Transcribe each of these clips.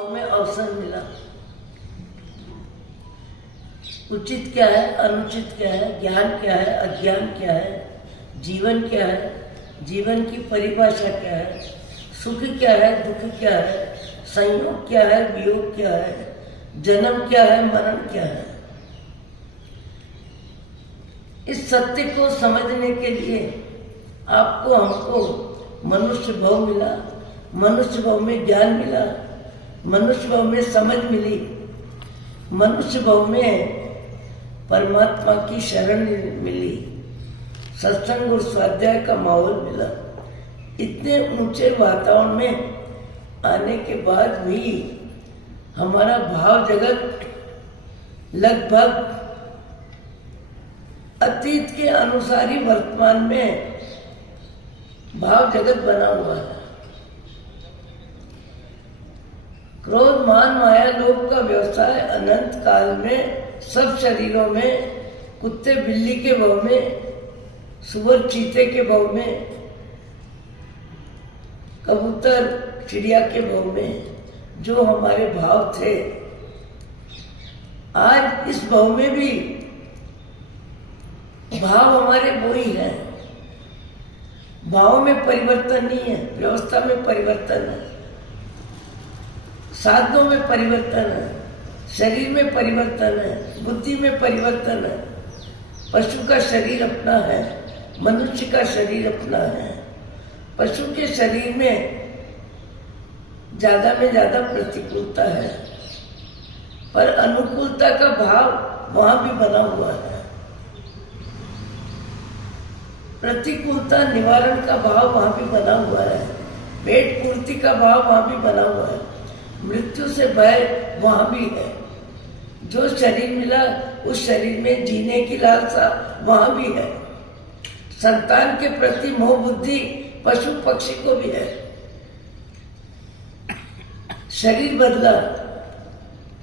में अवसर मिला। उचित क्या है, अनुचित क्या है, ज्ञान क्या है, अज्ञान क्या है, जीवन क्या है, जीवन की परिभाषा क्या है, सुख क्या है, दुख क्या है, संयोग क्या है, वियोग क्या है, जन्म क्या है, मरण क्या है। इस सत्य को समझने के लिए आपको हमको मनुष्य भाव मिला, मनुष्य भाव में ज्ञान मिला, मनुष्य भाव में समझ मिली, मनुष्य भाव में परमात्मा की शरण मिली, सत्संग और स्वाध्याय का माहौल मिला। इतने ऊंचे वातावरण में आने के बाद भी हमारा भाव जगत लगभग अतीत के अनुसार ही वर्तमान में भाव जगत बना हुआ है। क्रोध मान माया लोभ का व्यवसाय अनंत काल में सब शरीरों में, कुत्ते बिल्ली के भाव में, सुअर चीते के भाव में, कबूतर चिड़िया के भाव में जो हमारे भाव थे, आज इस भाव में भी भाव हमारे वो ही हैं। भाव में परिवर्तन नहीं है, व्यवस्था में परिवर्तन है, साधनों में परिवर्तन है, शरीर में परिवर्तन है, बुद्धि में परिवर्तन है। पशु का शरीर अपना है, मनुष्य का शरीर अपना है। पशु के शरीर में ज्यादा प्रतिकूलता है, पर अनुकूलता का भाव वहां भी बना हुआ है। प्रतिकूलता निवारण का भाव वहां भी बना हुआ है, पेट पूर्ति का भाव वहां भी बना हुआ है, मृत्यु से भय वहां भी है। जो शरीर मिला उस शरीर में जीने की लालसा वहां भी है। संतान के प्रति मोह बुद्धि पशु पक्षी को भी है। शरीर बदला,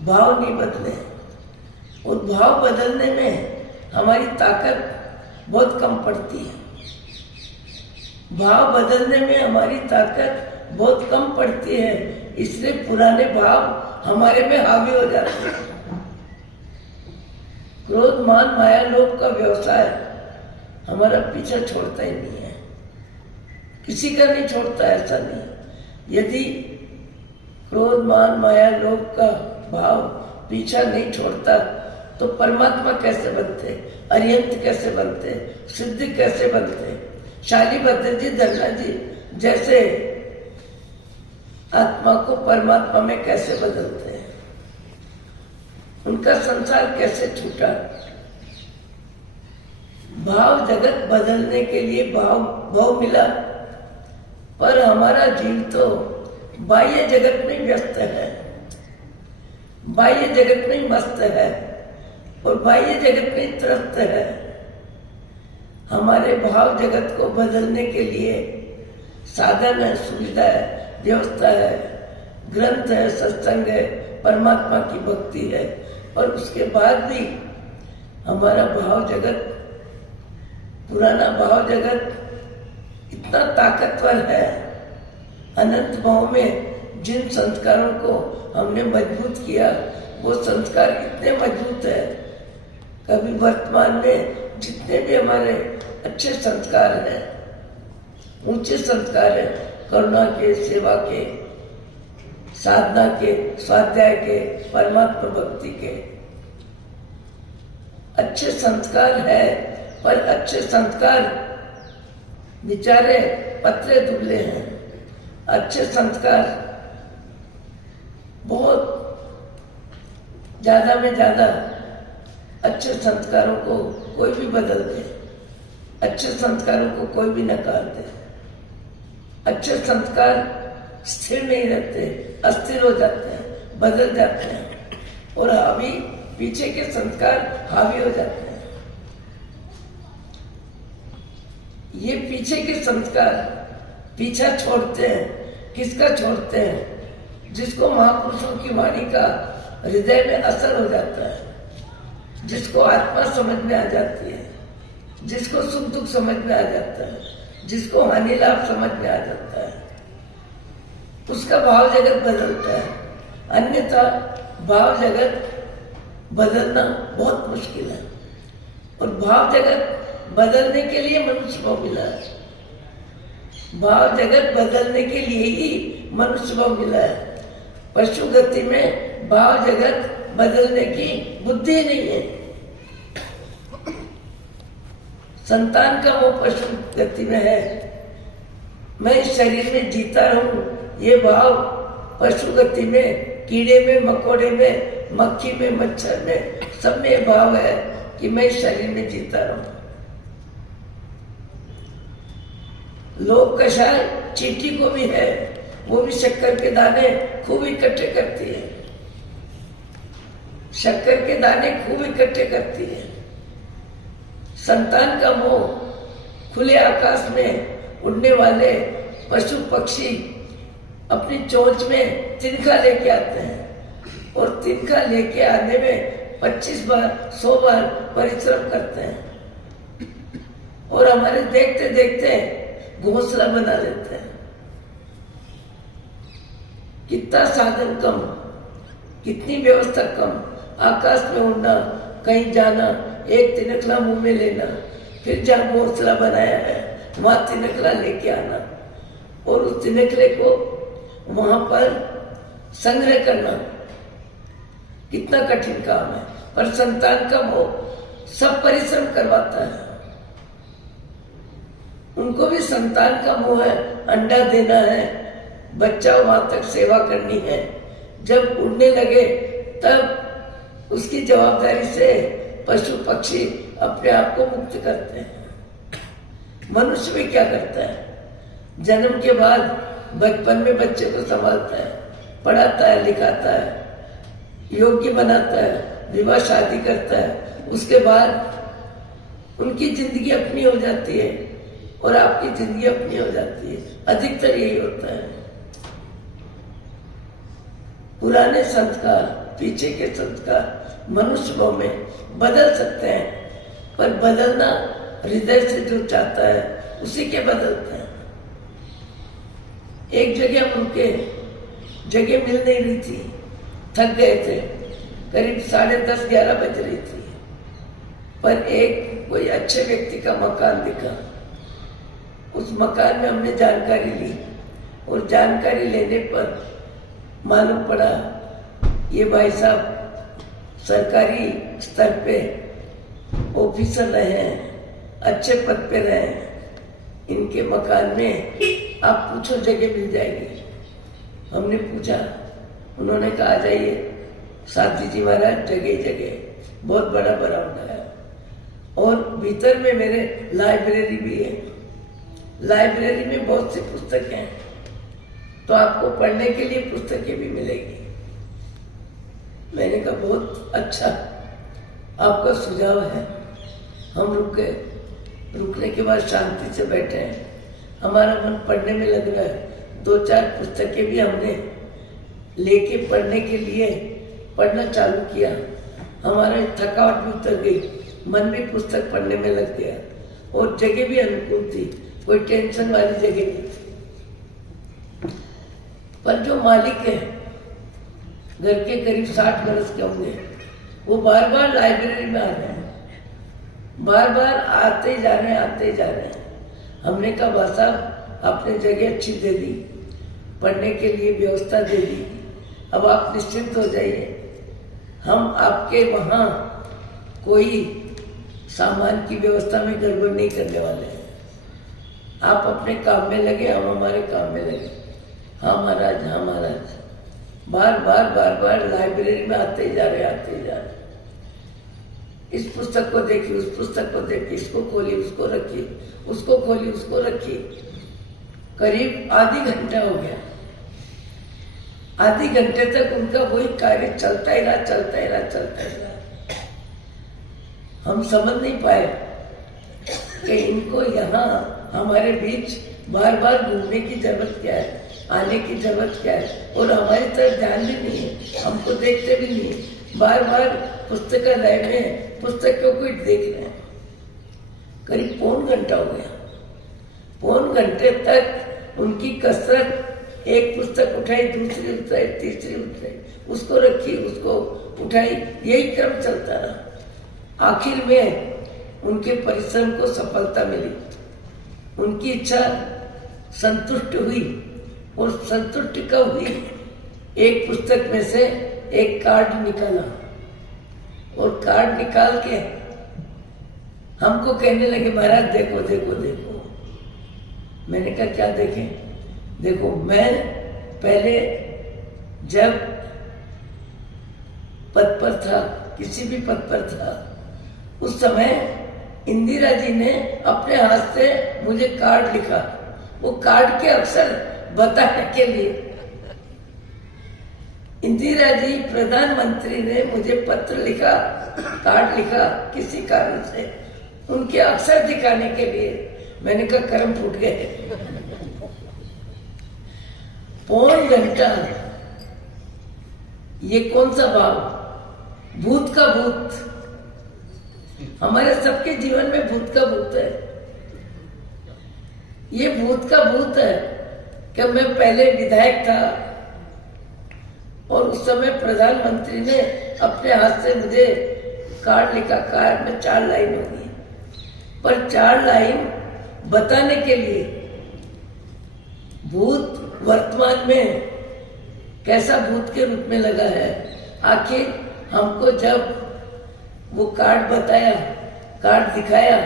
भाव नहीं बदले। उस भाव बदलने में हमारी ताकत बहुत कम पड़ती है। भाव बदलने में हमारी ताकत बहुत कम पड़ती है, इसलिए पुराने भाव हमारे में हावी हो जाते हैं। क्रोध मान माया लोभ का व्यवसाय हमारा पीछा छोड़ता ही नहीं है, किसी का नहीं छोड़ता, ऐसा नहीं। यदि क्रोध मान माया लोभ का भाव पीछा नहीं छोड़ता तो परमात्मा कैसे बनते, अरिहंत कैसे बनते, सिद्ध कैसे बनते, शालीभद्र जी, धन्ना जी जैसे आत्मा को परमात्मा में कैसे बदलते हैं, उनका संसार कैसे छूटा। भाव जगत बदलने के लिए भाव मिला, पर हमारा जीव तो बाह्य जगत में व्यस्त है, बाह्य जगत में मस्त है और बाह्य जगत में त्रस्त है। हमारे भाव जगत को बदलने के लिए साधन है, सुविधा है, व्यवस्था है, ग्रंथ है, सत्संग है, परमात्मा की भक्ति है, और उसके बाद भी हमारा भाव जगत, पुराना भाव जगत इतना ताकतवर है। अनंत भाव में जिन संस्कारों को हमने मजबूत किया वो संस्कार इतने मजबूत है। कभी वर्तमान में जितने भी हमारे अच्छे संस्कार हैं, ऊंचे संस्कार हैं, करुणा के, सेवा के, साधना के, स्वाध्याय के, परमात्मा भक्ति के अच्छे संस्कार है, पर अच्छे संस्कार बेचारे पतले दुबले हैं। अच्छे संस्कार बहुत ज्यादा में ज्यादा अच्छे संस्कारों को कोई भी बदल दे, अच्छे संस्कारों को कोई भी नकार दे। अच्छे संस्कार स्थिर नहीं रहते, अस्थिर हो जाते हैं, बदल जाते हैं, और हावी, पीछे के संस्कार हावी हो जाते हैं। ये पीछे के संस्कार पीछा छोड़ते हैं। किसका छोड़ते हैं? जिसको महापुरुषों की वाणी का हृदय में असर हो जाता है, जिसको आत्मा समझ में आ जाती है, जिसको सुख दुख समझ में आ जाता है, जिसको हानि लाभ समझ में आ जाता है, उसका भाव जगत बदलता है। अन्यथा भाव जगत बदलना बहुत मुश्किल है, और भाव जगत बदलने के लिए मनुष्य को मिला है। भाव जगत बदलने के लिए ही मनुष्य को मिला है। पशु गति में भाव जगत बदलने की बुद्धि नहीं है। संतान का वो पशु गति में है, मैं इस शरीर में जीता रहूं, ये भाव पशु गति में, कीड़े में, मकोड़े में, मक्खी में, मच्छर में, सब में भाव है कि मैं इस शरीर में जीता रहूं। लोक कषाय चींटी को भी है, वो भी शक्कर के दाने खूब इकट्ठे करती है, शक्कर के दाने खूब इकट्ठे करती है। संतान का मोह, खुले आकाश में उड़ने वाले पशु पक्षी अपनी चोंच में तिनका लेके आते हैं, और तिनका लेके आने में 25 बार 100 बार परिश्रम करते हैं, और हमारे देखते देखते घोंसला बना लेते हैं। कितना साधन कम, कितनी व्यवस्था कम, आकाश में उड़ना, कहीं जाना, एक तिनकला मुंह में लेना, फिर जहां घोंसला बनाया है वहां तिनकला लेके आना, और उस तिनकले को वहां पर संग्रह करना, कितना कठिन काम है। पर संतान का वो सब परिश्रम करवाता है। उनको भी संतान का मोह है, अंडा देना है, बच्चा वहां तक सेवा करनी है। जब उड़ने लगे तब उसकी जवाबदारी से पशु पक्षी अपने आप को मुक्त करते हैं। मनुष्य भी क्या करता है, जन्म के बाद बचपन में बच्चे को संभालता है, पढ़ाता है, लिखाता है, योग्य बनाता है, विवाह शादी करता है। उसके बाद उनकी जिंदगी अपनी हो जाती है और आपकी जिंदगी अपनी हो जाती है। अधिकतर यही होता है। पुराने संस्कार, पीछे के संस्कार मनुष्य में बदल सकते हैं, पर बदलना हृदय से जो चाहता है उसी के बदलते हैं। एक जगह उनके जगह मिल नहीं रही थी, थक गए थे, करीब 10:30-11 बज रही थी, पर एक कोई अच्छे व्यक्ति का मकान दिखा। उस मकान में हमने जानकारी ली, और जानकारी लेने पर मालूम पड़ा ये भाई साहब सरकारी स्तर पे ऑफिसर रहे हैं, अच्छे पद पे रहे हैं। इनके मकान में आप पूछो जगह मिल जाएगी। हमने पूछा, उन्होंने कहा आ जाइए साथी जी महाराज, जगह जगह बहुत बड़ा बरामदा है, और भीतर में मेरे लाइब्रेरी भी है। लाइब्रेरी में बहुत सी पुस्तकें हैं, तो आपको पढ़ने के लिए पुस्तकें भी मिलेगी। मैंने कहा बहुत अच्छा आपका सुझाव है। हम रुके, रुकने के बाद शांति से बैठे हैं, हमारा मन पढ़ने में लग रहा है। 2-4 पुस्तकें भी हमने लेके पढ़ने के लिए पढ़ना चालू किया। हमारा थकावट भी उतर गई, मन भी पुस्तक पढ़ने में लग गया, और जगह भी अनुकूल थी, कोई टेंशन वाली जगह नहीं थी। पर जो मालिक है, घर के करीब 60 वर्ष के होंगे, वो बार बार लाइब्रेरी में आ रहे हैं, बार बार आते जा रहे हैं, आते जा रहे हैं। हमने कहा बा साहब आपने जगह अच्छी दे दी, पढ़ने के लिए व्यवस्था दे दी, अब आप निश्चिंत हो जाइए। हम आपके वहां कोई सामान की व्यवस्था में गड़बड़ नहीं करने वाले हैं। आप अपने काम में लगे, हम हमारे काम में लगे। हाँ महाराज, हाँ महाराज। बार बार लाइब्रेरी में आते ही जा रहे, आते ही जा रहे। इस पुस्तक को देखिए, उस पुस्तक को देखिए, इसको खोलिए, उसको रखिए, उसको खोलिए, उसको रखिए। करीब आधी घंटा हो गया। आधी घंटे तक उनका वही कार्य चलता ही रहा, चलता ही रहा, चलता ही रहा। हम समझ नहीं पाए कि इनको यहाँ हमारे बीच बार बार घूमने की जरूरत क्या है, आने की जरूरत क्या है, और हमारी तरफ ध्यान भी नहीं है, हमको देखते भी नहीं। बार बार पुस्तकालय में पुस्तकों को देख रहे हैं। करीब 1.25 घंटा हो गया। 1.25 घंटे तक उनकी कसरत, एक पुस्तक उठाई, दूसरी उठाई, तीसरी उठाई, उसको रखी, उसको उठाई, यही क्रम चलता रहा। आखिर में उनके परिश्रम को सफलता मिली, उनकी इच्छा संतुष्ट हुई। और संतुष्ट कब हुई? एक पुस्तक में से एक कार्ड निकाला और कार्ड निकाल के हमको कहने लगे, महाराज देखो देखो देखो। मैंने कहा क्या देखें? देखो, मैं पहले जब पद पर था, किसी भी पद पर था, उस समय इंदिरा जी ने अपने हाथ से मुझे कार्ड लिखा। वो कार्ड के अक्षर बताने के लिए इंदिरा जी प्रधानमंत्री ने मुझे पत्र लिखा, कार्ड लिखा किसी कारण से, उनके अक्षर दिखाने के लिए। मैंने कहा कर्म फूट गए। पौन घंटा, ये कौन सा भाव? भूत का भूत। हमारे सबके जीवन में भूत का भूत है। ये भूत का भूत है कि मैं पहले विधायक था और उस समय प्रधानमंत्री ने अपने हाथ से मुझे कार्ड लिखा। कार्ड में 4 लाइन होगी, पर 4 लाइन बताने के लिए भूत वर्तमान में कैसा भूत के रूप में लगा है। आखिर हमको जब वो कार्ड बताया, कार्ड दिखाया,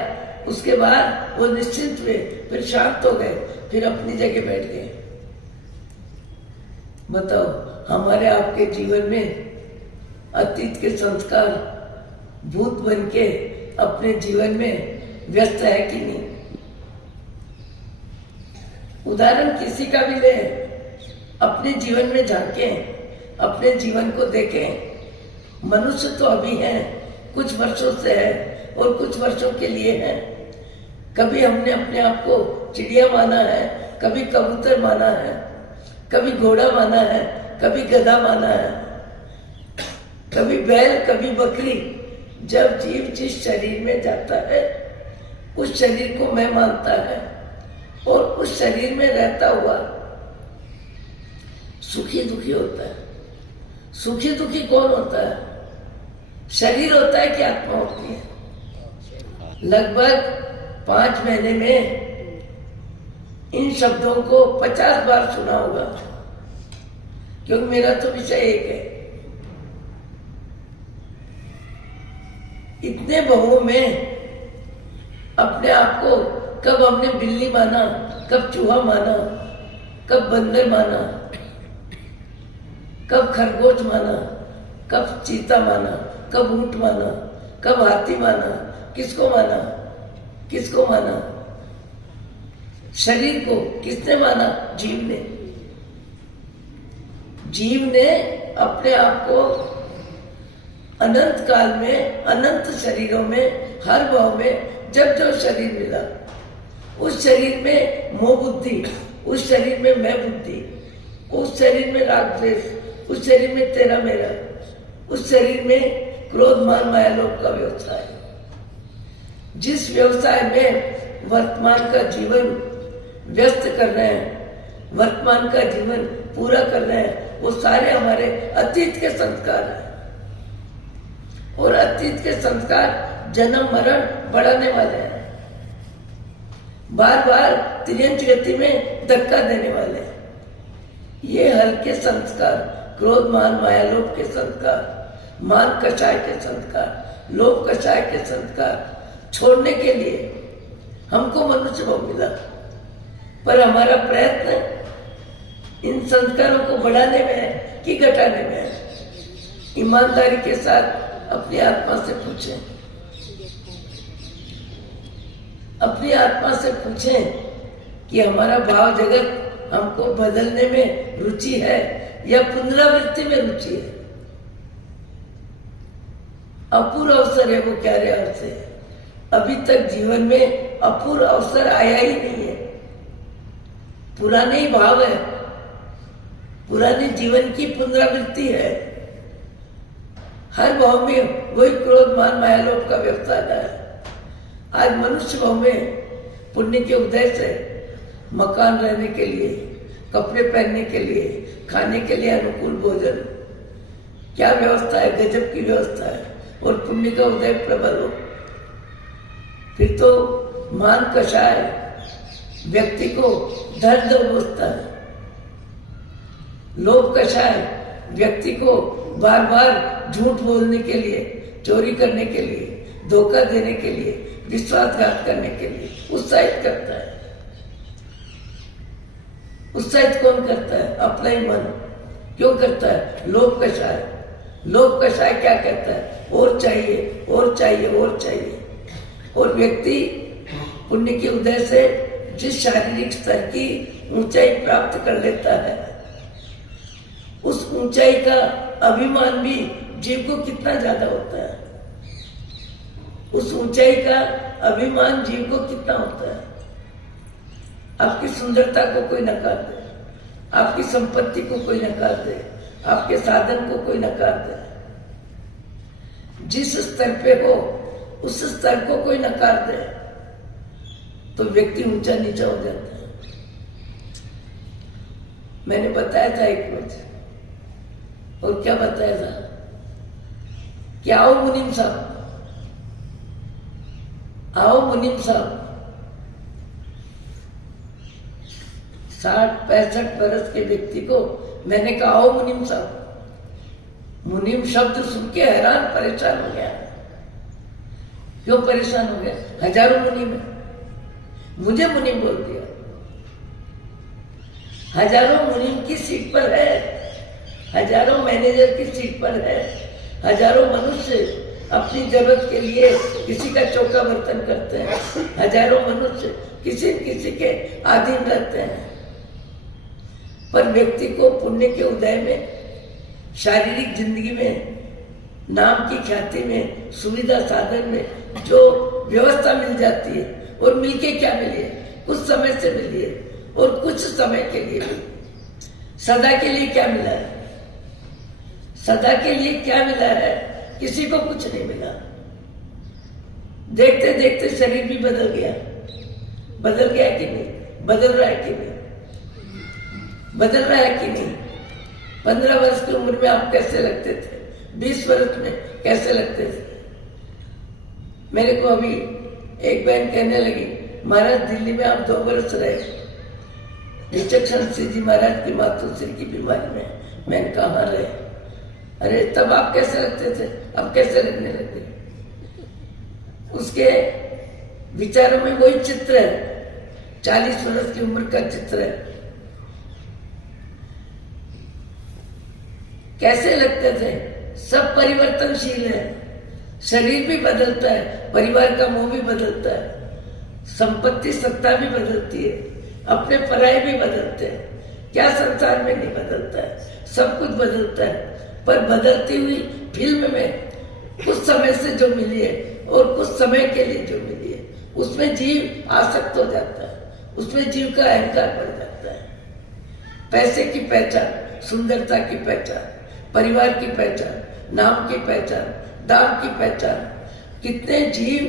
उसके बाद वो निश्चिंत हुए, फिर शांत हो गए, फिर अपनी जगह बैठ गए। बताओ, हमारे आपके जीवन में अतीत के संस्कार भूत बन के अपने जीवन में व्यस्त है कि नहीं? उदाहरण किसी का भी ले, अपने जीवन में झांकें, अपने जीवन को देखें। मनुष्य तो अभी है, कुछ वर्षों से है और कुछ वर्षों के लिए है। कभी हमने अपने आप को चिड़िया माना है, कभी कबूतर माना है, कभी घोड़ा माना है, कभी गधा माना है, कभी बैल, कभी बकरी। जब जीव जिस शरीर में जाता है, उस शरीर को मैं मानता है और उस शरीर में रहता हुआ सुखी दुखी होता है। सुखी दुखी कौन होता है? शरीर होता है कि आत्मा होती है? लगभग 5 महीने में इन शब्दों को 50 बार सुना होगा, क्योंकि मेरा तो विषय एक है। इतने बहुओं में अपने आप को कब हमने बिल्ली माना, कब चूहा माना, कब बंदर माना, कब खरगोश माना, कब चीता माना, कब ऊंट माना, कब हाथी माना। किसको माना? किसको माना? शरीर को किसने माना? जीव ने। जीव ने अपने आप को अनंत काल में, अनंत शरीरों में, हर भाव में जब जो शरीर मिला, उस शरीर में मोह बुद्धि, उस शरीर में मैं बुद्धि, उस शरीर में राग द्वेष, उस शरीर में तेरा मेरा, उस शरीर में क्रोध मान माया लोभ का व्यवसाय। जिस व्यवसाय में वर्तमान का जीवन व्यस्त कर रहे हैं, वर्तमान का जीवन पूरा कर रहे हैं, वो सारे हमारे अतीत के संस्कार हैं। और अतीत के संस्कार जन्म मरण बढ़ाने वाले हैं, बार बार तिर्यंच गति में धक्का देने वाले हैं। ये हल्के संस्कार, क्रोध मान माया लोभ के संस्कार, मान कषाय के संस्कार, लोभ कषाय के संस्कार छोड़ने के लिए हमको मनुष्य को मिला। पर हमारा प्रयत्न इन संस्कारों को बढ़ाने में है कि घटाने में है? ईमानदारी के साथ अपनी आत्मा से पूछें, अपनी आत्मा से पूछें कि हमारा भाव जगत हमको बदलने में रुचि है या पुनरावृत्ति में रुचि है? अपूर्व अवसर है वो कह रहे आपसे। अभी तक जीवन में अपूर्व अवसर आया ही नहीं है। पुराने ही भाव है, पुराने जीवन की पुनरावृत्ति है। हर भाव में वही क्रोध मान माया लोभ का व्यवसाय है। आज मनुष्य भाव में पुण्य के उदय से मकान रहने के लिए, कपड़े पहनने के लिए, खाने के लिए अनुकूल भोजन, क्या व्यवस्था है, गजब की व्यवस्था है। और पुण्य का उदय प्रबल हो, फिर तो मान कषाय व्यक्ति को दर्द बसता है, लोभ कषाय व्यक्ति को बार बार झूठ बोलने के लिए, चोरी करने के लिए, धोखा देने के लिए, विश्वासघात करने के लिए उत्साहित करता है। उत्साहित कौन करता है? अपना ही मन। क्यों करता है? लोभ कषाय। लोभ कषाय क्या कहता है? और चाहिए, और चाहिए, और चाहिए। और व्यक्ति पुण्य के उदय से जिस शारीरिक स्तर की ऊंचाई प्राप्त कर लेता है, उस ऊंचाई का अभिमान भी जीव को कितना ज्यादा होता है। उस ऊंचाई का अभिमान जीव को कितना होता है। आपकी सुंदरता को कोई नकार दे, आपकी संपत्ति को कोई नकार दे, आपके साधन को कोई नकार दे, जिस स्तर पे हो उस स्तर को कोई नकार दे तो व्यक्ति ऊंचा नीचा हो जाता है। मैंने बताया था एक रोज, और क्या बताया था कि आओ मुनीम साहब, आओ मुनीम साहब, 60-65 वर्ष के व्यक्ति को मैंने कहा आओ मुनीम साहब। मुनीम शब्द सुन के हैरान परेशान हो गया। क्यों परेशान हो गया? हजारों मुनीम है, मुझे मुनीम बोल दिया। हजारों मुनीम की सीट पर है, हजारों मैनेजर की सीट पर है, हजारों मनुष्य अपनी जरूरत के लिए किसी का चौका बर्तन करते हैं, हजारों मनुष्य किसी न किसी के अधीन रहते हैं। पर व्यक्ति को पुण्य के उदय में, शारीरिक जिंदगी में, नाम की ख्याति में, सुविधा साधन में जो व्यवस्था मिल जाती है, और मिलके क्या मिली है? कुछ समय से मिली है, और कुछ समय के लिए मिली। सदा के लिए क्या मिला है? सदा के लिए क्या मिला है? किसी को कुछ नहीं मिला। देखते देखते शरीर भी बदल गया। बदल गया कि नहीं? बदल रहा है कि नहीं? बदल रहा है कि नहीं? 15 वर्ष की उम्र में आप कैसे लगते थे? 20 वर्ष में कैसे लगते थे? मेरे को अभी एक बहन कहने लगी, महाराज दिल्ली में आप 2 वर्ष रहे, विचक्षण सिंह जी महाराज की मातुश्री की बीमारी में। मैंने कहा रहे। अरे तब आप कैसे लगते थे, अब कैसे लगने लगे? उसके विचारों में वही चित्र है, 40 वर्ष की उम्र का चित्र है। कैसे लगते थे? सब परिवर्तनशील है। शरीर भी बदलता है, परिवार का मोह भी बदलता है, संपत्ति सत्ता भी बदलती है, अपने पराये भी बदलते हैं। क्या संसार में नहीं बदलता है? सब कुछ बदलता है। पर बदलती हुई फिल्म में कुछ समय से जो मिली है और कुछ समय के लिए जो मिली है, उसमें जीव आसक्त हो जाता है, उसमें जीव का अहंकार बढ़ जाता है। पैसे की पहचान, सुंदरता की पहचान, परिवार की पहचान, नाम की पहचान, दाम की पहचान, कितने जीव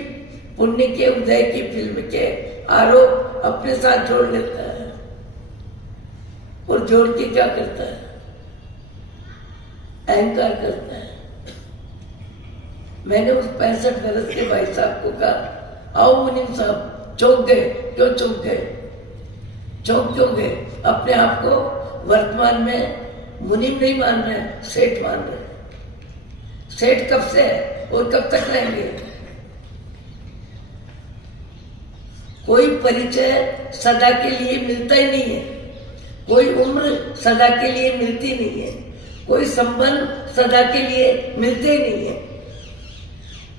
पुण्य के उदय की फिल्म के आरोप अपने साथ जोड़ लेता है, और जोड़ के क्या करता है? अहंकार करता है। मैंने उस 65 वर्ष के भाई साहब को कहा, आओ मुनीम साहब। चौंक गए। क्यों चौंक गए? चौंक क्यों गए? अपने आप को वर्तमान में मुनीम नहीं मान रहे, सेठ मान रहे। सेठ कब से है और कब तक रहेंगे? कोई परिचय सदा के लिए मिलता ही नहीं है, कोई उम्र सदा के लिए मिलती नहीं है, कोई संबंध सदा के लिए मिलते ही नहीं है।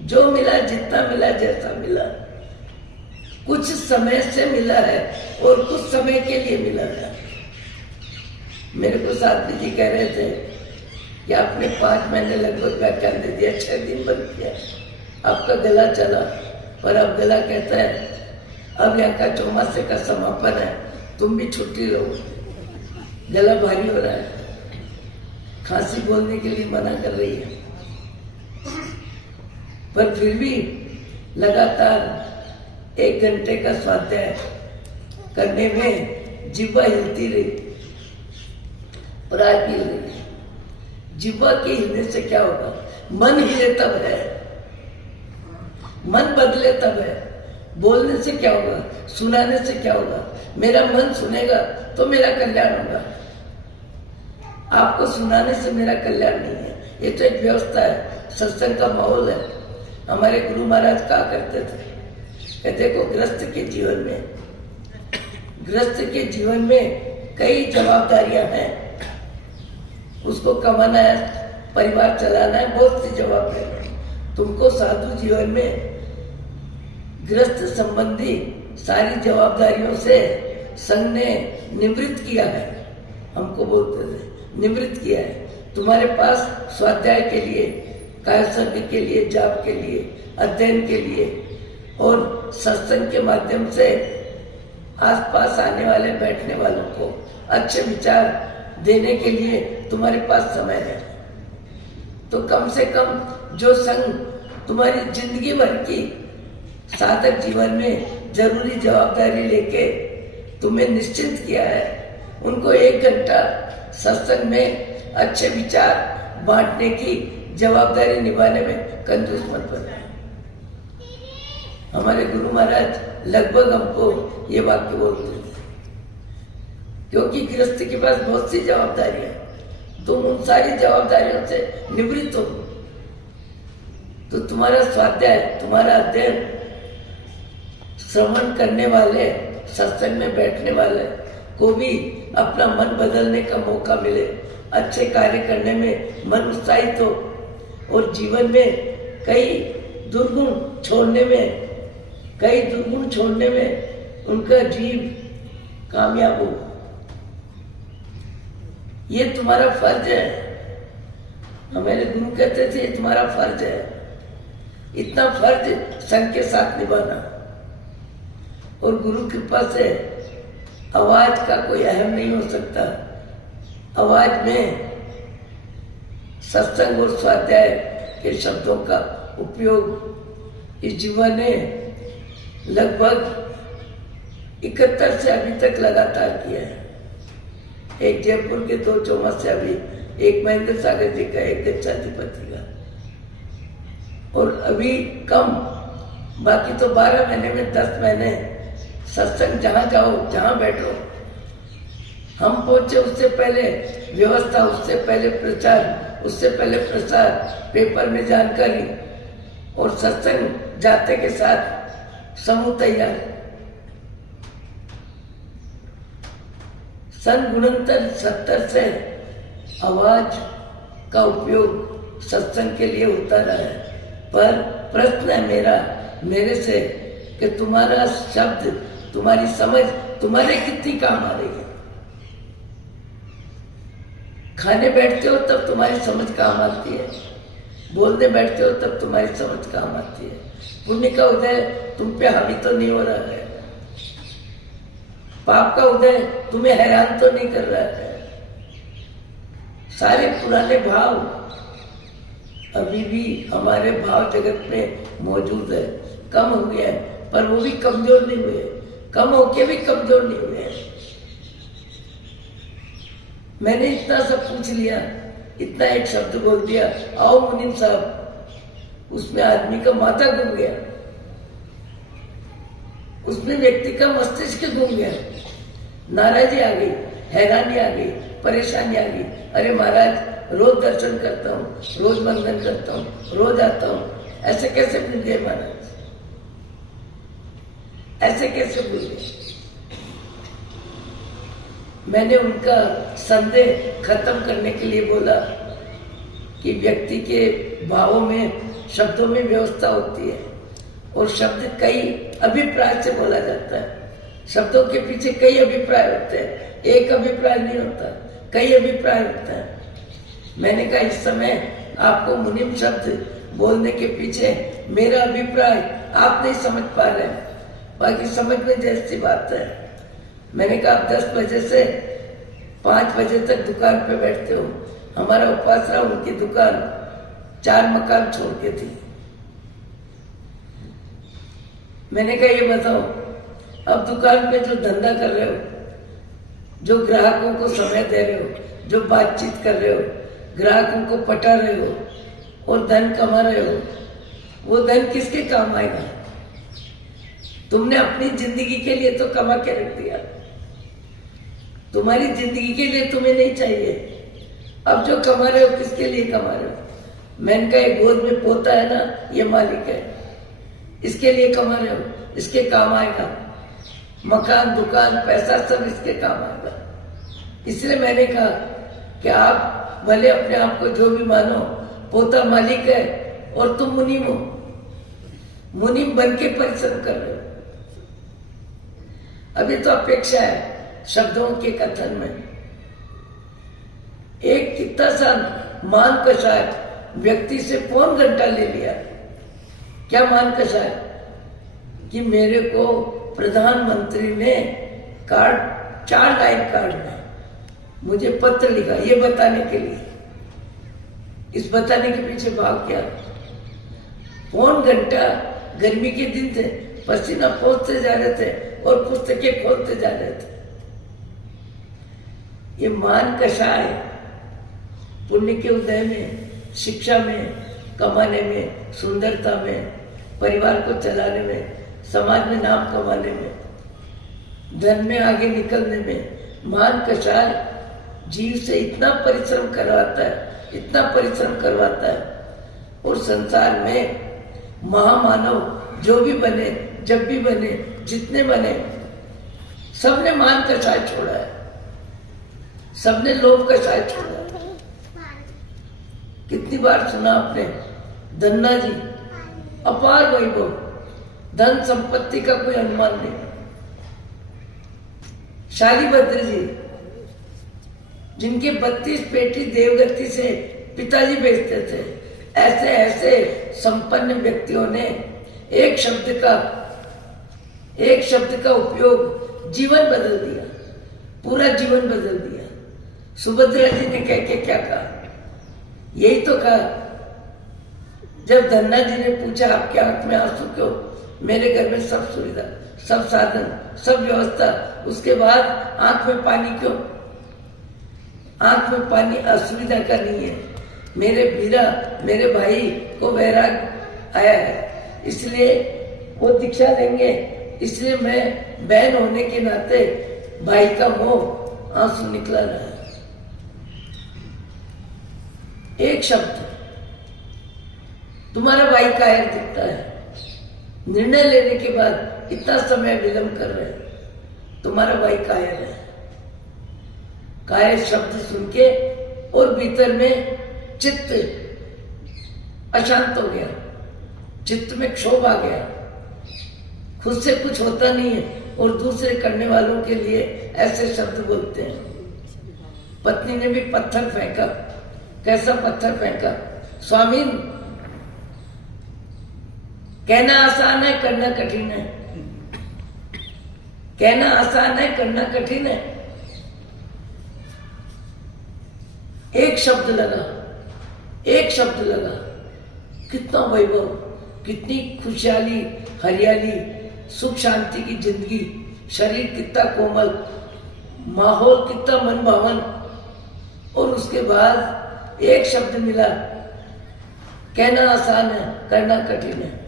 जो मिला, जितना मिला, जैसा मिला, कुछ समय से मिला है और कुछ समय के लिए मिला है। मेरे को साथी जी कह रहे थे कि आपने 5 महीने लगभग व्याख्यान दे दिया, 6 दिन बंद किया, आपका गला चला। पर अब गला कहता है अब यहाँ का चौमासे का समापन है, तुम भी छुट्टी लो। गला भारी हो रहा है, खांसी बोलने के लिए मना कर रही है, पर फिर भी लगातार 1 घंटे का स्वाध्याय करने में जिह्वा हिलती रही और आज भी हिल रही। जिह्वा के हिलने से क्या होगा? मन हिले तब है, मन बदले तब है। बोलने से क्या होगा? सुनाने से क्या होगा? मेरा मन सुनेगा तो मेरा कल्याण होगा। आपको सुनाने से मेरा कल्याण नहीं है। ये तो एक व्यवस्था है, सत्संग का माहौल है। हमारे गुरु महाराज कहा करते थे कि देखो, गृहस्थ के जीवन में कई जवाबदारियां हैं। उसको कमाना है, परिवार चलाना है, बहुत सी जवाबदारियां। तुमको साधु जीवन में गृहस्थ संबंधी सारी जवाबदारियों से संघ ने निवृत्त किया है। हमको बोलते थे निवृत्त किया है। तुम्हारे पास स्वाध्याय के लिए, कायसंग के लिए, जाप के लिए, अध्ययन के लिए और सत्संग के माध्यम से आसपास आने वाले बैठने वालों को अच्छे विचार देने के लिए तुम्हारे पास समय है। तो कम से कम जो संघ तुम्हारी जिंदगी भर की साधक जीवन में जरूरी जवाबदारी लेके तुम्हें निश्चिंत किया है, उनको 1 घंटा सत्संग में अच्छे विचार बांटने की जवाबदारी निभाने में कंजूस मत बना। हमारे गुरु महाराज लगभग हमको ये वाक्य बोलते थे, क्योंकि गृहस्थ के पास बहुत सी जवाबदारियां, तुम उन सारी जवाबदारियों से निवृत्त हो तो तुम्हारा स्वाध्याय, तुम्हारा अध्ययन, श्रवण करने वाले, सत्संग में बैठने वाले को भी अपना मन बदलने का मौका मिले, अच्छे कार्य करने में मन उत्साहित हो और जीवन में कई दुर्गुण छोड़ने में उनका जीव कामयाब हो। ये तुम्हारा फर्ज है। हमारे गुरु कहते थे ये तुम्हारा फर्ज है। इतना फर्ज संघ के साथ निभाना। और गुरु कृपा से आवाज का कोई अहम नहीं हो सकता। आवाज में सत्संग और स्वाध्याय के शब्दों का उपयोग इस जीवन ने लगभग 71 से अभी तक लगातार किया है। एक जयपुर के 2 चौमासिया भी, एक महेंद्र सागर जी का, एक गच्छाधिपति का, और अभी कम, बाकी तो 12 महीने में 10 महीने सत्संग जहां जाओ, जहां बैठो। हम पहुंचे उससे पहले व्यवस्था, उससे पहले प्रचार, उससे पहले प्रसार, पेपर में जानकारी और सत्संग जाते के साथ समूह तैयार। सन 69-70 से आवाज का उपयोग सत्संग के लिए होता रहा है। पर प्रश्न है मेरे से कि तुम्हारा शब्द, तुम्हारी समझ तुम्हारे कितनी काम आ रही है। खाने बैठते हो तब तुम्हारी समझ काम आती है, बोलने बैठते हो तब तुम्हारी समझ काम आती है। पुण्य का उदय तुम पे हावी तो नहीं हो रहा है, पाप का उदय तुम्हें हैरान तो नहीं कर रहा है। सारे पुराने भाव अभी भी हमारे भाव जगत में मौजूद है, कम हो गया है, पर वो भी कमजोर नहीं हुए, कम होके भी कमजोर नहीं हुए। मैंने इतना सब पूछ लिया, इतना एक शब्द बोल दिया, आओ मुनीम साहब, उसमें आदमी का माथा घूम गया, उसमें व्यक्ति का मस्तिष्क घूम गया, नाराजी आ गई, हैरानी आ गई, परेशानी आ गई। अरे महाराज, रोज दर्शन करता हूँ, रोज वंदन करता हूँ, रोज आता हूँ, ऐसे कैसे भूल गए महाराज, ऐसे कैसे भूल गए? मैंने उनका संदेह खत्म करने के लिए बोला कि व्यक्ति के भावों में, शब्दों में व्यवस्था होती है और शब्द कई अभिप्राय से बोला जाता है। शब्दों के पीछे कई अभिप्राय होते हैं, एक अभिप्राय नहीं होता, कई अभिप्राय होते हैं। मैंने कहा इस समय आपको मुनीम शब्द बोलने के पीछे मेरा अभिप्राय आप नहीं समझ पा रहे, बाकी समझ में जैसी बात है। मैंने कहा आप 10 बजे से 5 बजे तक दुकान पे बैठते हो, हमारा उपासना उनकी दुकान 4 मकान छोड़ के थी। मैंने कहा ये बताओ, अब दुकान पे जो धंधा कर रहे हो, जो ग्राहकों को समय दे रहे हो, जो बातचीत कर रहे हो, ग्राहकों को पटा रहे हो और धन कमा रहे हो, वो धन किसके काम आएगा? तुमने अपनी जिंदगी के लिए तो कमा के रख दिया, तुम्हारी जिंदगी के लिए तुम्हें नहीं चाहिए। अब जो कमा रहे हो किसके लिए कमा रहे हो? मैंने कहा गोद में पोता है ना, ये मालिक है, इसके लिए कमा रहे हो, इसके काम आएगा। मकान, दुकान, पैसा सब इसके काम आएगा। इसलिए मैंने कहा कि आप भले अपने आप को जो भी मानो, पोता मालिक है और तुम मुनीम हो, मुनीम बन के परिश्रम कर रहे हो। अभी तो अपेक्षा है शब्दों के कथन में। एक कितना सा मान कषाय व्यक्ति से पौन घंटा ले लिया। क्या मान कषाय? कि मेरे को प्रधानमंत्री ने कार्ड, 4 लाइन कार्ड में मुझे पत्र लिखा, ये बताने के लिए। इस बताने के पीछे भाव क्या? पौन घंटा, गर्मी के दिन थे, पसीना पोंछते जा रहे थे और पुस्तकें खोलते जा रहे थे। ये मान कषाय पुण्य के उदय में, शिक्षा में, कमाने में, सुंदरता में, परिवार को चलाने में, समाज में नाम कमाने में, धन में आगे निकलने में, मान कषाय जीव से इतना परिश्रम करवाता है, इतना परिश्रम करवाता है। और संसार में महामानव जो भी बने, जब भी बने, जितने बने, सबने मान कषाय छोड़ा है, सबने लोभ कषाय छोड़ा है। कितनी बार सुना आपने धन्ना जी, अपार वैभव, धन संपत्ति का कोई अनुमान नहीं। शालीभद्र जी, जिनके 32 पेटी देवगति से पिताजी बेचते थे, ऐसे ऐसे संपन्न व्यक्तियों ने एक शब्द का उपयोग जीवन बदल दिया, पूरा जीवन बदल दिया। सुभद्रा जी ने कह के क्या कहा? यही तो कहा, जब धन्ना जी ने पूछा आपके आंख में आंसू क्यों? मेरे घर में सब सुविधा, सब साधन, सब व्यवस्था, उसके बाद आंख में पानी क्यों? आंख में पानी असुविधा का नहीं है। मेरे वीरा, मेरे भाई को वैराग आया है, इसलिए वो दीक्षा लेंगे, इसलिए मैं बहन होने के नाते भाई का मोह आंसू निकला रहा है। एक शब्द, तुम्हारा भाई कायर दिखता है, निर्णय लेने के बाद इतना समय विलंब कर रहे हैं, तुम्हारा भाई कायर है। कायर शब्द सुन के और भीतर में चित्त अशांत हो गया, चित्त में क्षोभ आ गया, खुद से कुछ होता नहीं है और दूसरे करने वालों के लिए ऐसे शब्द बोलते हैं। पत्नी ने भी पत्थर फेंका। कैसा पत्थर फेंका? स्वामी, कहना आसान है, करना कठिन है। कहना आसान है, करना कठिन है। एक शब्द लगा, एक शब्द लगा, कितना वैभव, कितनी खुशहाली, हरियाली, सुख शांति की जिंदगी, शरीर कितना कोमल, माहौल कितना मन भावन। और उसके बाद एक शब्द मिला, कहना आसान है, करना कठिन है।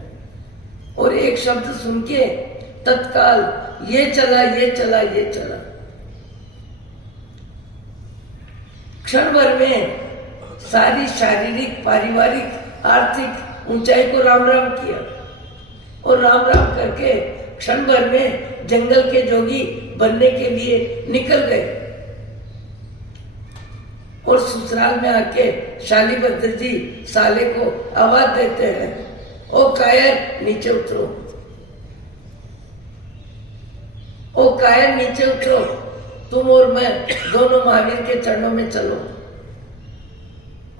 और एक शब्द सुन के तत्काल ये चला, ये चला, ये चला। क्षण भर में सारी शारीरिक, पारिवारिक, आर्थिक ऊंचाई को राम राम किया और राम राम करके क्षण भर में जंगल के जोगी बनने के लिए निकल गए। और ससुराल में आके शालीभद्र जी साले को आवाज देते हैं, ओ कायर नीचे उतरो, ओ कायर नीचे उतरो, तुम और मैं दोनों महावीर के चरणों में चलो।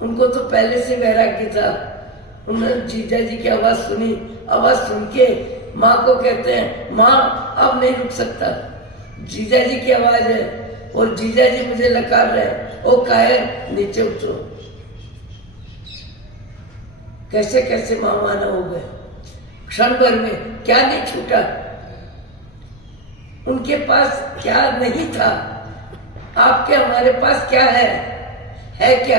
उनको तो पहले से वैराग्य था। उन्होंने जीजा जी की आवाज सुनी, आवाज सुन के माँ को कहते हैं, माँ अब नहीं रुक सकता, जीजा जी की आवाज है और जीजा जी मुझे लकार रहे, ओ कायर नीचे उतरो। कैसे कैसे माना हो गए क्षण भर में, क्या नहीं छूटा। उनके पास क्या नहीं था, आपके हमारे पास क्या है क्या?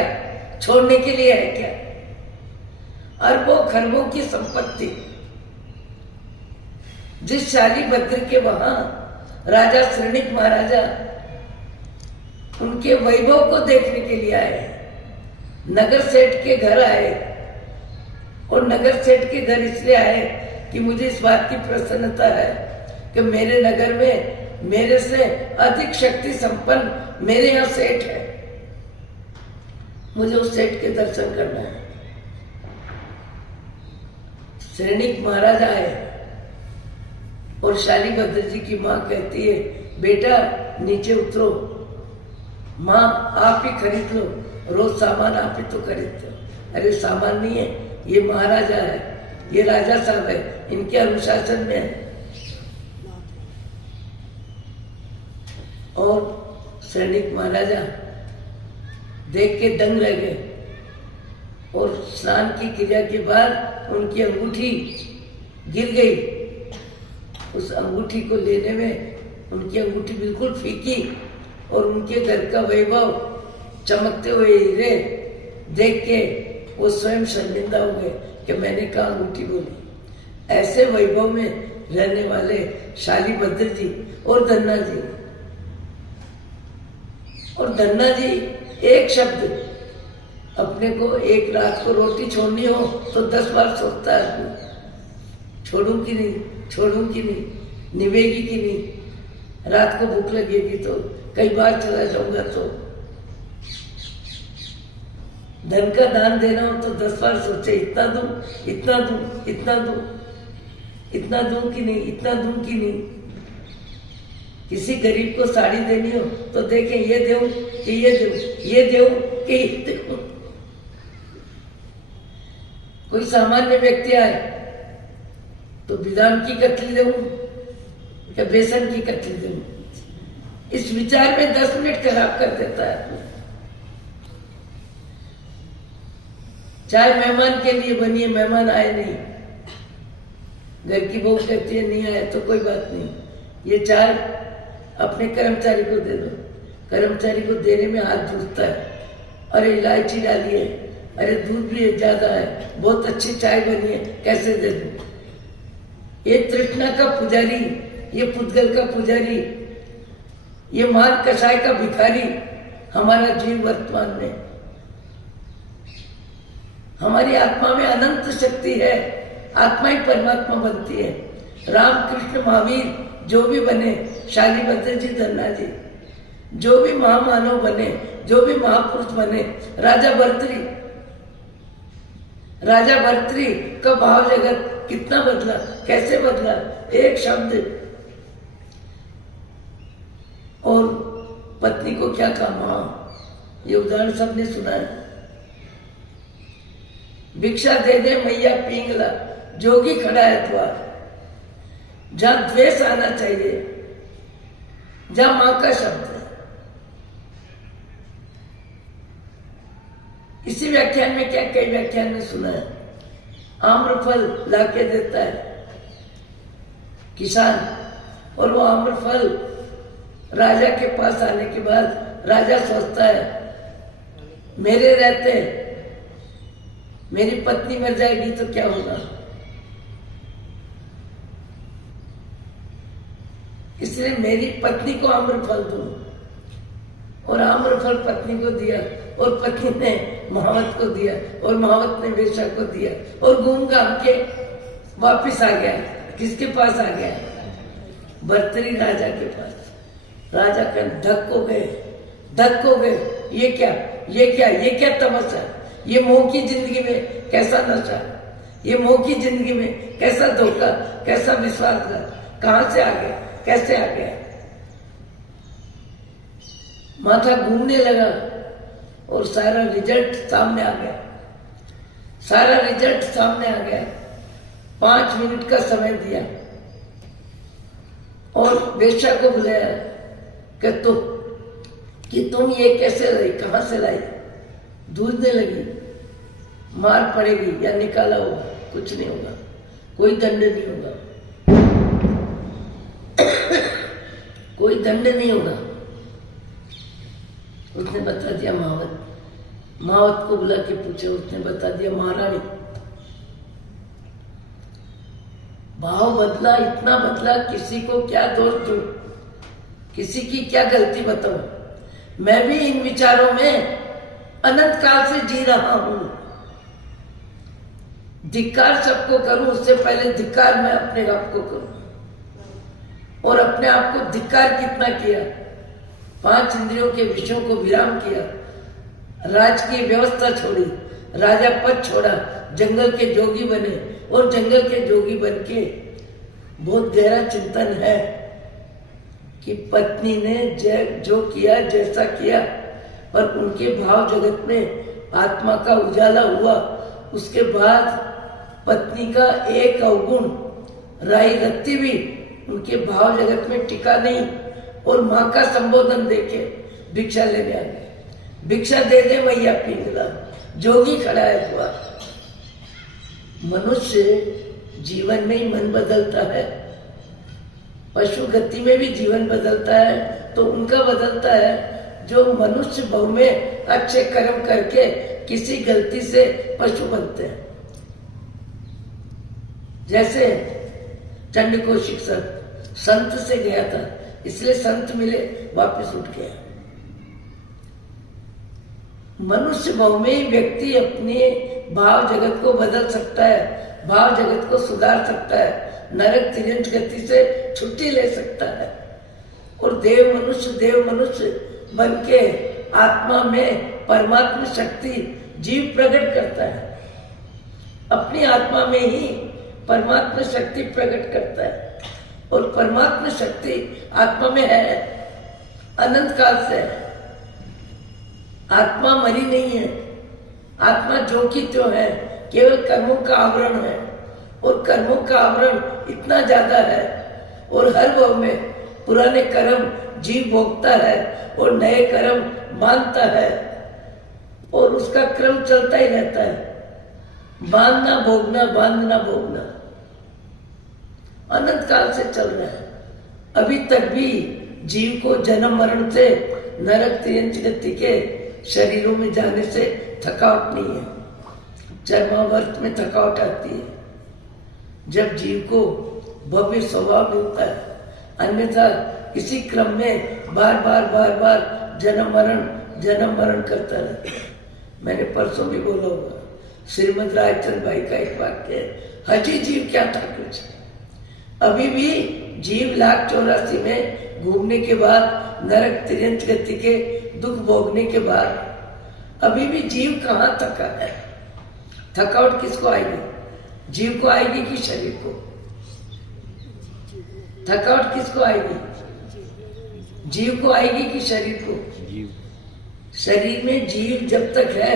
छोड़ने के लिए है क्या? अरबों खरबों की संपत्ति जिस शालीभद्र के वहां राजा श्रेणिक महाराजा उनके वैभव को देखने के लिए आए, नगर सेठ के घर आए, और नगर सेठ के घर इसलिए आए कि मुझे इस बात की प्रसन्नता है कि मेरे नगर में मेरे से अधिक शक्ति संपन्न मेरे यहाँ सेठ है, मुझे उस सेठ के दर्शन करना है। श्रेणिक महाराज आए और शालीभद्र जी की माँ कहती है, बेटा नीचे उतरो, माँ आप ही खरीद लो, रोज सामान आप ही तो खरीदते हो। अरे सामान नहीं है, ये महाराजा है, ये राजा साहब है, इनके अनुशासन में है। और सैनिक महाराजा देख के दंग रह गए, और स्नान की क्रिया के बाद उनकी अंगूठी गिर गई। उस अंगूठी को लेने में उनकी अंगूठी बिल्कुल फीकी, और उनके घर का वैभव चमकते हुए हीरे देख के वो स्वयं शर्मिंदा हो गए कि मैंने कहा अंगूठी बोली। ऐसे वैभव में रहने वाले शालीभद्र जी और धन्ना जी, और धन्ना जी एक शब्द, अपने को एक रात को रोटी छोड़नी हो तो 10 बार सोचता है आदमी, छोड़ूं कि नहीं, छोड़ूं कि नहीं, निभेगी कि नहीं, रात को भूख लगेगी तो कई बार चला जाऊंगा, तो धन का दान देना हो तो 10 बार सोचे, इतना दूं, इतना दूं, इतना दूं, इतना दूं कि नहीं, इतना दूं कि नहीं। किसी गरीब को साड़ी देनी हो तो देखें, ये दूं कि ये दूं, ये दूं कि ये दूं। कोई सामान्य व्यक्ति आए तो बादाम की कतली दूं या बेसन की कतली दूं, इस विचार में 10 मिनट खराब कर देता है। चाय मेहमान के लिए बनी है, मेहमान आए नहीं, घर की बहू कहती है नहीं आए तो कोई बात नहीं, ये चाय अपने कर्मचारी को दे दो। कर्मचारी को देने में हाथ जूझता है, अरे इलायची डाली है, अरे दूध भी ज्यादा है, बहुत अच्छी चाय बनी है, कैसे दे दूं। ये तृष्णा का पुजारी, ये पुद्गल का पुजारी, ये मान कषाय का भिखारी हमारा जीव वर्तमान में। हमारी आत्मा में अनंत शक्ति है, आत्मा ही परमात्मा बनती है। राम कृष्ण महावीर जो भी बने, शालीभद्र जी, धन्ना जी, जो भी महामानव बने, जो भी महापुरुष बने, राजा भर्तृहरि का भाव जगत कितना बदला, कैसे बदला, एक शब्द। और पत्नी को क्या कहा, मां, ये उदाहरण सबने सुना है। भिक्षा दे दे मैया पिंगला, जोगी खड़ा है द्वार। जहां द्वेष आना चाहिए, जहां मां का शब्द है। इसी व्याख्यान में क्या, कई व्याख्यान में सुना है, आम्रफल लाके देता है किसान, और वो आम्रफल राजा के पास आने के बाद राजा सोचता है मेरे रहते मेरी पत्नी मर जाएगी तो क्या होगा, इसलिए मेरी पत्नी को आम्रफल दो। और आम्रफल पत्नी को दिया, और पत्नी ने महावत को दिया, और महावत ने वेश्या को दिया, और घूम घाम के वापिस आ गया। किसके पास आ गया, भर्तृहरि राजा के पास। राजा का धक हो गए, ये क्या तमाशा, ये मोह की जिंदगी में कैसा नशा, ये मोह की जिंदगी में कैसा धोखा, कैसा विश्वासघात, कहां से आ गया, कैसे आ गया। माथा घूमने लगा और सारा रिजल्ट सामने आ गया। 5 मिनट का समय दिया और वेश्या को बुलाया कि तुम ये कैसे लाई, कहां से लाई। दूधने लगी, मार पड़ेगी या निकाला होगा, कुछ नहीं होगा, कोई दंड नहीं होगा, कोई दंड नहीं होगा। उसने बता दिया महावत मावत को बुला के पूछे, उसने बता दिया महारानी। भाव बदला, इतना बदला, किसी को क्या दोष दूं, किसी की क्या गलती बताऊं। मैं भी इन विचारों में अनंत काल से जी रहा हूं। धिक्कार सबको करूं, उससे पहले धिक्कार मैं अपने आप को करूं। और अपने आप को धिक्कार कितना किया, 5 इंद्रियों के विषयों को विराम किया, राज की व्यवस्था छोड़ी, राजा पद छोड़ा, जंगल के जोगी बने और जंगल के जोगी बन के बहुत गहरा चिंतन है कि पत्नी ने जो किया, जैसा किया, पर उनके भाव जगत में आत्मा का उजाला हुआ। उसके बाद पत्नी का एक अवगुण राई रत्ती भी उनके भाव जगत में टिका नहीं और माँ का संबोधन देके भिक्षा लेने आ गए। भिक्षा दे दे मैया पिंगला, जोगी खड़ा है हुआ। मनुष्य जीवन में ही मन बदलता है, पशु गति में भी जीवन बदलता है, तो उनका बदलता है जो मनुष्य भाव में अच्छे कर्म करके किसी गलती से पशु बनते हैं। जैसे चंडकोशिक संत से गया था, इसलिए संत मिले, वापस उठ गया। मनुष्य भाव में ही व्यक्ति अपने भाव जगत को बदल सकता है, भाव जगत को सुधार सकता है, नरक तिर्यंच गति से छुट्टी ले सकता है और देव मनुष्य बन के आत्मा में परमात्मा शक्ति जीव प्रकट करता है। अपनी आत्मा में ही परमात्मा शक्ति प्रकट करता है और परमात्मा शक्ति आत्मा में है, अनंत काल से है। आत्मा मरी नहीं है, आत्मा जो की त्यों है, केवल कर्मों का आवरण है और कर्मों का आवरण इतना ज्यादा है और हर भाव में पुराने कर्म जीव भोगता है और नए कर्म मानता है और उसका क्रम चलता ही रहता है। बांधना भोगना, बांधना भोगना अनंत काल से चल रहा है। अभी तक भी जीव को जन्म मरण से, नरक तिर्यंच गति के शरीरों में जाने से थकावट नहीं है। चर्मावर्त में थकावट आती है जब जीव को भव्य स्वभाव मिलता है, अन्यथा इसी क्रम में बार बार जन्म मरण करता रहता है। मैंने परसों भी बोला होगा, श्रीमद रायचंद भाई का एक वाक्य है, हजी जीव क्या था कुछ। अभी भी जीव 1,84,000 में घूमने के बाद, नरक तिर्यंच गति के दुख भोगने के बाद अभी भी जीव कहाँ थका है। थकावट किसको आएगी, जीव को आएगी कि शरीर को? थकावट किसको आएगी, जीव को आएगी कि शरीर को? शरीर में जीव जब तक है,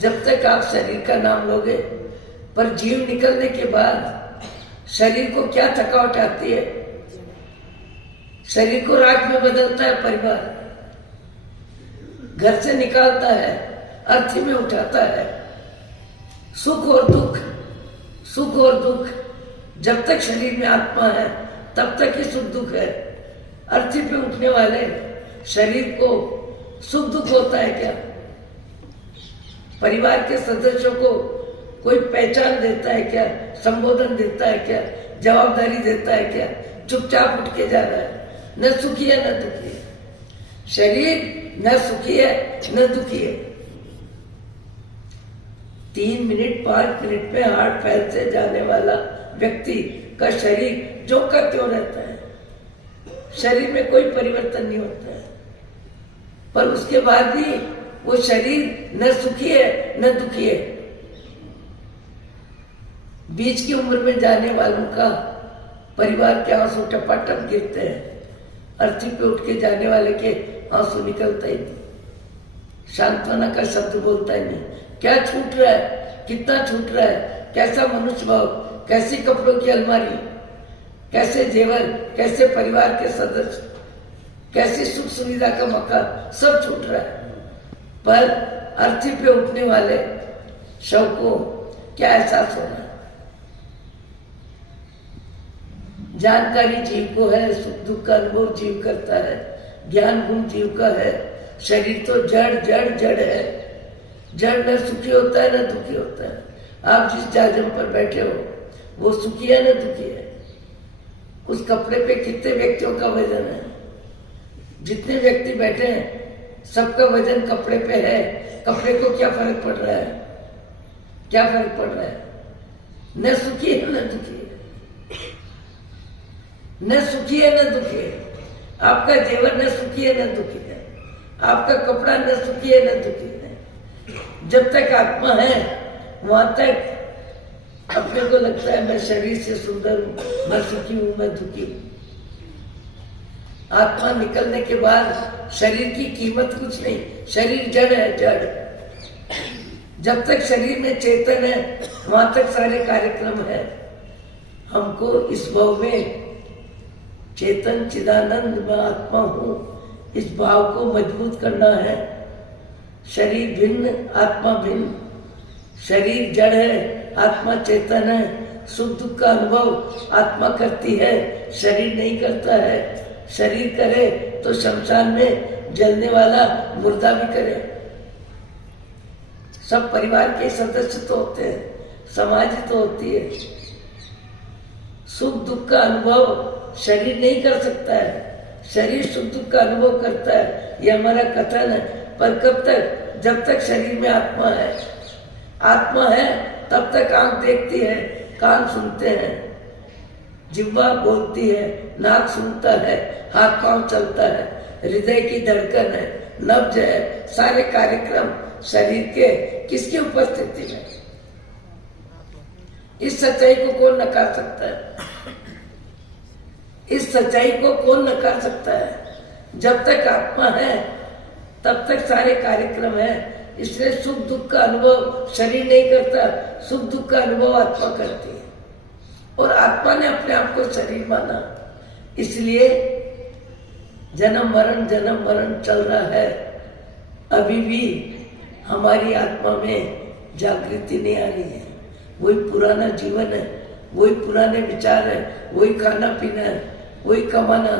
जब तक आप शरीर का नाम लोगे, पर जीव निकलने के बाद शरीर को क्या थकावट आती है? शरीर को राख में बदलता है परिवार, घर से निकालता है, अर्थी में उठाता है। सुख और दुख जब तक शरीर में आत्मा है तब तक ही सुख दुख है। अर्थी पे उठने वाले शरीर को सुख दुख होता है क्या? परिवार के सदस्यों को कोई पहचान देता है क्या? संबोधन देता है क्या? जवाबदारी देता है क्या? चुपचाप उठ के जा रहा है, न सुखी है न दुखी है। शरीर न सुखी है न दुखी है। 3 मिनट 5 मिनट में हार्ट फेल से जाने वाला व्यक्ति का शरीर जो का त्यों रहता है, शरीर में कोई परिवर्तन नहीं होता है, पर उसके बाद भी वो शरीर न सुखी है न दुखी है। बीच की उम्र में जाने वालों का परिवार के आंसू टपाटप गिरते हैं, अर्थी पे उठ के जाने वाले के आंसू निकलता ही नहीं, सांत्वना का शब्द बोलता ही नहीं। क्या छूट रहा है, कितना छूट रहा है, कैसा मनुष्य भाव, कैसी कपड़ों की अलमारी, कैसे जेवर, कैसे परिवार के सदस्य, कैसी सुख सुविधा का मकान, सब छूट रहा है। पर अर्थी पे उठने वाले शव को क्या एहसास हो रहा है? जानकारी जीव को है, सुख दुख का अनुभव जीव करता है, ज्ञान गुण जीव का है। शरीर तो जड़ है, जड़ न सुखी होता है न दुखी होता है। आप जिस जाजम पर बैठे हो वो सुखी है न दुखी है? उस कपड़े पे कितने व्यक्तियों का वजन है? जितने व्यक्ति बैठे हैं सबका वजन कपड़े पे है। कपड़े को क्या फर्क पड़ रहा है? क्या फर्क पड़ रहा है? न सुखी है न दुखी है, न सुखी है न दुखी है। आपका जेवर न सुखी है न दुखी है, आपका कपड़ा न सुखी है न दुखी है। जब तक आत्मा है वहां तक अपने को लगता है मैं शरीर से सुंदर हूं, मैं सुखी हूं, मैं दुखी हूं। आत्मा निकलने के बाद शरीर की कीमत कुछ नहीं, शरीर जड़ है, जड़। जब तक शरीर में चेतन है वहां तक सारे कार्यक्रम है। हमको इस भाव में चेतन चिदानंद मैं आत्मा हूं, इस भाव को मजबूत करना है। शरीर भिन्न आत्मा भिन्न, शरीर जड़ है आत्मा चेतन है। सुख दुख का अनुभव आत्मा करती है, शरीर नहीं करता है। शरीर करे तो शमशान में जलने वाला मुर्दा भी करे। सब परिवार के सदस्य तो होते हैं, समाज तो होती है। सुख दुख का अनुभव शरीर नहीं कर सकता है, शरीर सुख दुख का अनुभव करता है, ये हमारा कथन है। पर कब तक? जब तक शरीर में आत्मा है। आत्मा है तब तक आंख देखती है, कान सुनते हैं, जिह्वा बोलती है, नाक सुनता है, हाथ पांव चलता है, हृदय की धड़कन है, नब्ज है। सारे कार्यक्रम शरीर के किसकी उपस्थिति में? इस सच्चाई को कौन नकार सकता है? इस सच्चाई को कौन नकार सकता है? जब तक आत्मा है तब तक सारे कार्यक्रम है। इसलिए सुख दुख का अनुभव शरीर नहीं करता, सुख दुख का अनुभव आत्मा करती है। और आत्मा ने अपने आप को शरीर माना, इसलिए जन्म मरण चल रहा है। अभी भी हमारी आत्मा में जागृति नहीं आ रही है। वही पुराना जीवन है, वही पुराने विचार है, वही खाना पीना है, वही कमाना,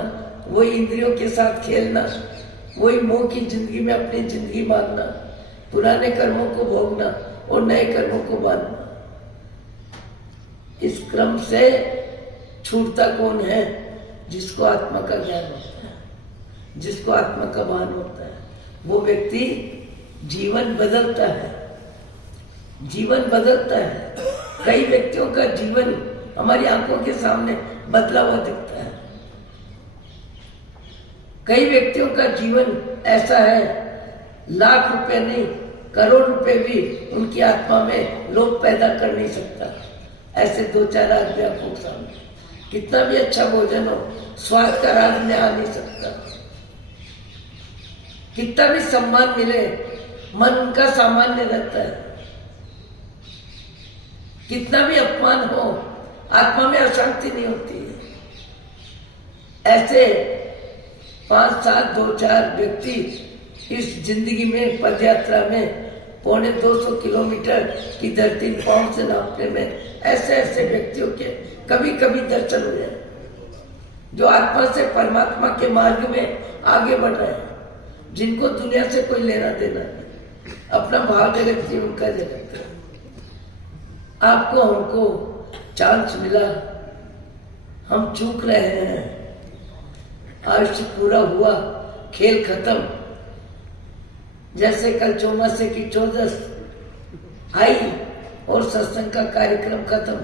वही इंद्रियों के साथ खेलना, वही मोह की जिंदगी में अपनी जिंदगी मांगना, पुराने कर्मों को भोगना और नए कर्मों को बांधना। इस क्रम से छूटता कौन है? जिसको आत्मा का ज्ञान होता है, जिसको आत्मा का भान होता है, वो व्यक्ति जीवन बदलता है, जीवन बदलता है। कई व्यक्तियों का जीवन हमारी आंखों के सामने बदला हुआ दिखता है। कई व्यक्तियों का जीवन ऐसा है, लाख रुपए नहीं करोड़ रुपए भी उनकी आत्मा में लोभ पैदा कर नहीं सकता। ऐसे दो चार आदमी आंखों के सामने, कितना भी अच्छा भोजन हो, स्वाद का राग में आ नहीं सकता। कितना भी सम्मान मिले, मन उनका सामान्य रहता है। कितना भी अपमान हो, आत्मा में अशांति नहीं होती है। ऐसे 5 7 2 4 व्यक्ति इस जिंदगी में पदयात्रा में 250 किलोमीटर की धरती पांव से नापने में ऐसे ऐसे व्यक्तियों के कभी कभी दर्शन हुए, जो आत्मा से परमात्मा के मार्ग में आगे बढ़ रहे हैं, जिनको दुनिया से कोई लेना देना नहीं, अपना भाव जगत ही उनका जगत है। आपको हमको चांस मिला, हम चूक रहे हैं। आयुष्य पूरा हुआ, खेल खत्म। जैसे कल चौमासे की चौदस आई और सत्संग का कार्यक्रम खत्म।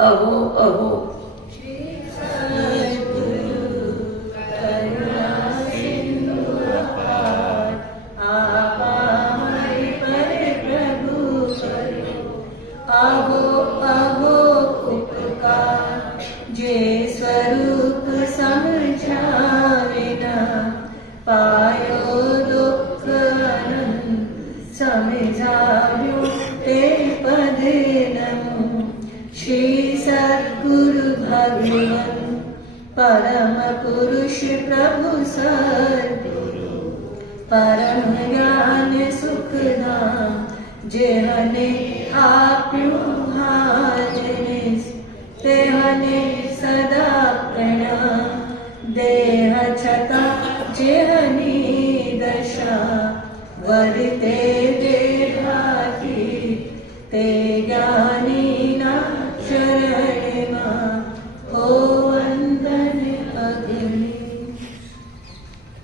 अहो अहो परम पुरुष प्रभु सद्गुरु परम ज्ञान सुख धाम जेहने आप्यु हाजने तेहने सदा प्रणाम देह छता जेहनी दशा वरते देह ज्ञानी